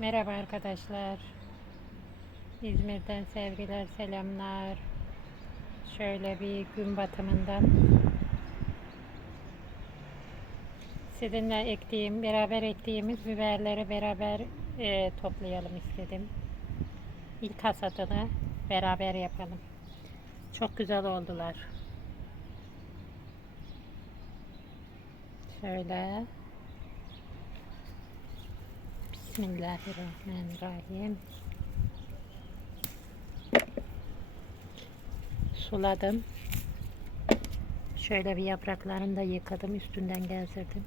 Merhaba arkadaşlar. İzmir'den sevgiler, selamlar. Şöyle bir gün batımından sizinle ektiğim, beraber ektiğimiz biberleri beraber e, toplayalım istedim. İlk hasadını beraber yapalım. Çok güzel oldular. Şöyle Bismillahirrahmanirrahim. Suladım. Şöyle bir yapraklarını da yıkadım. Üstünden gezdirdim.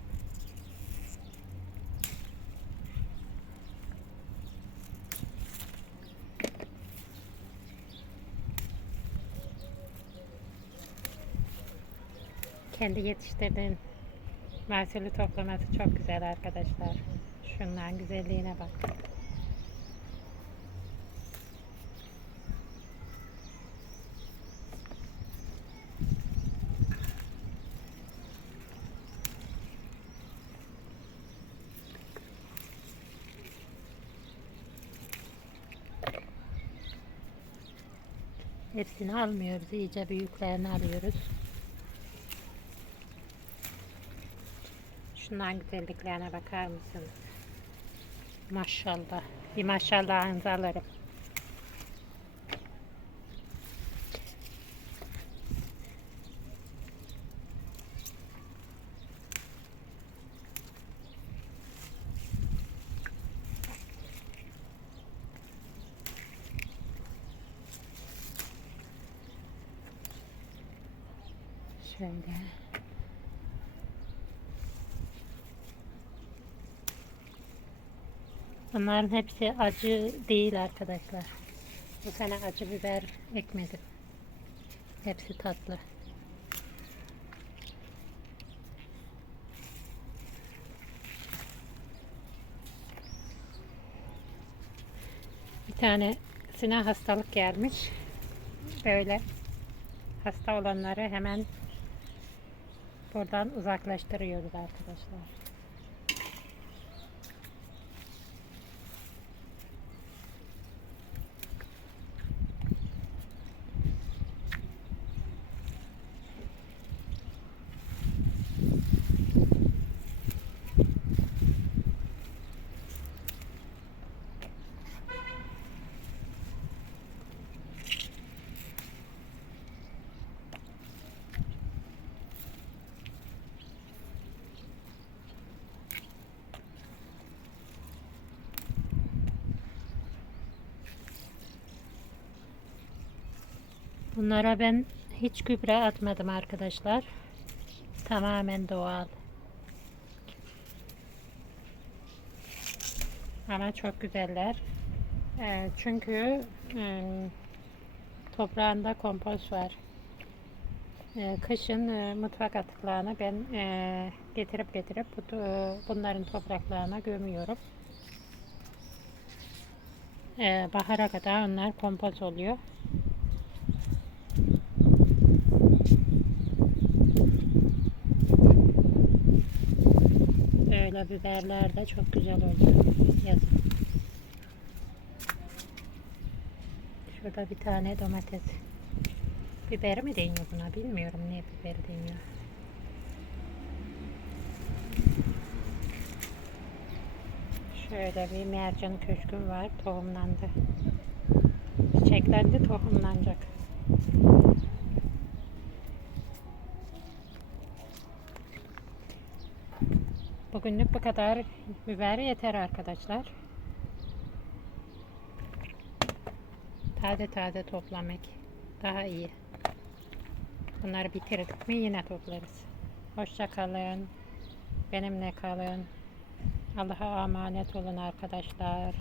Kendi yetiştirdiğin mahsulü toplaması çok güzel arkadaşlar. Şunların güzelliğine bak. Hepsini almıyoruz. iyice büyüklerini alıyoruz. Şunların güzelliklerine bakar mısınız? Maşallah. Bir maşallahınızı alırım. Şöyle. Bunların hepsi acı değil arkadaşlar. Bu sene acı biber ekmedim. Hepsi tatlı. Bir tanesine hastalık gelmiş. Böyle hasta olanları hemen buradan uzaklaştırıyoruz arkadaşlar. Bunlara ben hiç gübre atmadım arkadaşlar. Tamamen doğal. Ama çok güzeller. Ee, çünkü e, toprağında kompost var. Ee, kışın e, mutfak atıklarını ben e, getirip getirip bu, bunların topraklarına gömüyorum. Ee, bahara kadar onlar kompost oluyor. Böyle biberler de çok güzel oluyor yazın. Şurada bir tane domates. Biber mi deniyor buna bilmiyorum ne biber deniyor. Şöyle bir mercan köşküm var tohumlandı. Çiçeklendi tohumlanacak. Bugünlük bu kadar biber yeter arkadaşlar. Taze taze toplamak daha iyi. Bunları bitirdik mi yine toplarız. Hoşça kalın. Benimle kalın. Allah'a emanet olun arkadaşlar.